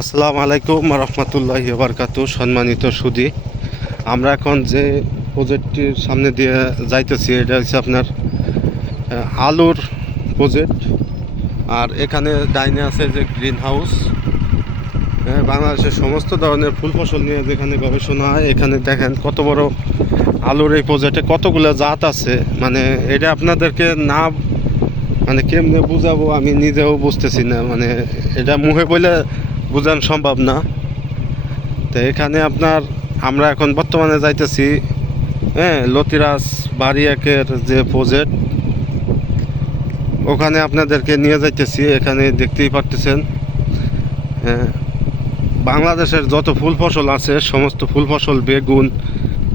আসসালামু আলাইকুম রহমতুল্লাহি বারকাতু। সম্মানিত সুধী, আমরা এখন যে প্রজেক্টটির সামনে দিয়ে যাইতেছি এটা হচ্ছে আপনার আলুর প্রজেক্ট। আর এখানে ডাইনে আছে যে গ্রিন হাউস, বাংলাদেশের সমস্ত ধরনের ফুল ফসল নিয়ে যেখানে গবেষণা হয়। এখানে দেখেন কত বড় আলুর এই প্রজেক্টে কতগুলো জাত আছে। মানে এটা আপনাদেরকে না মানে কেমনে বুঝাবো আমি নিজেও বুঝতেছি না। মানে এটা মুখে বলে বোঝানো সম্ভব না। তো এখানে আমরা এখন বর্তমানে যাইতেছি লতিরাজ বাড়ি একের যে প্রজেক্ট, ওখানে আপনাদেরকে নিয়ে যাইতেছি। এখানে দেখতেই পারতেছেন বাংলাদেশের যত ফুল ফসল আছে সমস্ত ফুল ফসল, বেগুন,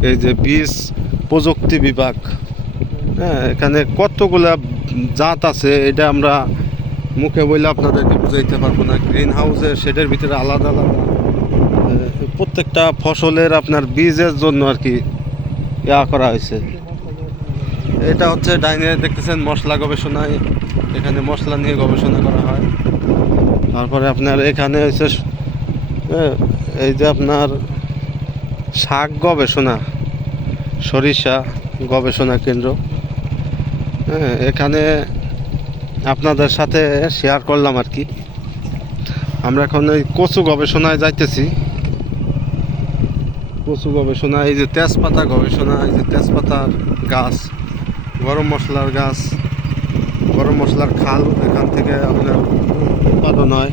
এই যে বীজ প্রযুক্তি বিভাগ, এখানে কতগুলা জাত আছে এটা আমরা মুখে বললে আপনাদেরকে বুঝাইতে পারবো না। গ্রিন হাউসে সেটার ভিতরে আলাদা আলাদা প্রত্যেকটা ফসলের আপনার বীজের জন্য আর কি করা হয়েছে। এটা হচ্ছে ডাইনে দেখতেছেন মশলা গবেষণায়, এখানে মশলা নিয়ে গবেষণা করা হয়। তারপরে আপনার এখানে হচ্ছে এই যে আপনার শাক গবেষণা, সরিষা গবেষণা কেন্দ্র। এখানে আপনাদের সাথে শেয়ার করলাম আর কি। আমরা এখন ওই কচু গবেষণায় যাইতেছি। কচু গবেষণা, এই যে তেজপাতা গবেষণা, এই যে তেজপাতার গাছ, গরম মশলার গাছ, গরম মশলার খাল এখান থেকে আপনার উৎপাদন হয়।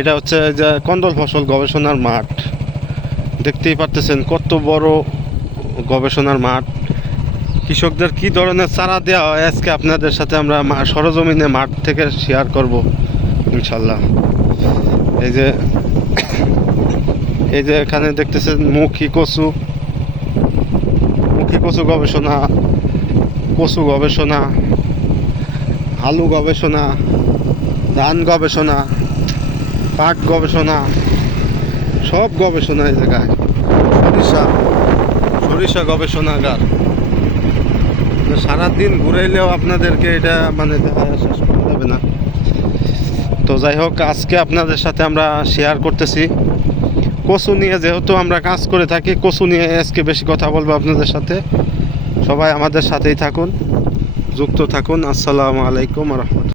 এটা হচ্ছে যে কন্দল ফসল গবেষণার মাঠ। দেখতেই পারতেছেন কত বড় গবেষণার মাঠ। কৃষকদের কি ধরনের চারা দেওয়া হয় আজকে আপনাদের সাথে আমরা সরজমিনে মাঠ থেকে শেয়ার করব ইনশাল্লাহ। এই যে এখানে দেখতেছেন মুখী কচু গবেষণা, কচু গবেষণা, আলু গবেষণা, ধান গবেষণা, পাট গবেষণা, সব গবেষণা এই জায়গায়। সরিষা গবেষণাগার। সারাদিন ঘুরাইলেও আপনাদেরকে এটা মানে দেখা শেষ করা যাবে না। তো যাই হোক, আজকে আপনাদের সাথে আমরা শেয়ার করতেছি কচু নিয়ে। যেহেতু আমরা কাজ করে থাকি কচু নিয়ে, আজকে বেশি কথা বলবো আপনাদের সাথে। সবাই আমাদের সাথেই থাকুন, যুক্ত থাকুন। আসসালামু আলাইকুম রহমতুল্লাহ।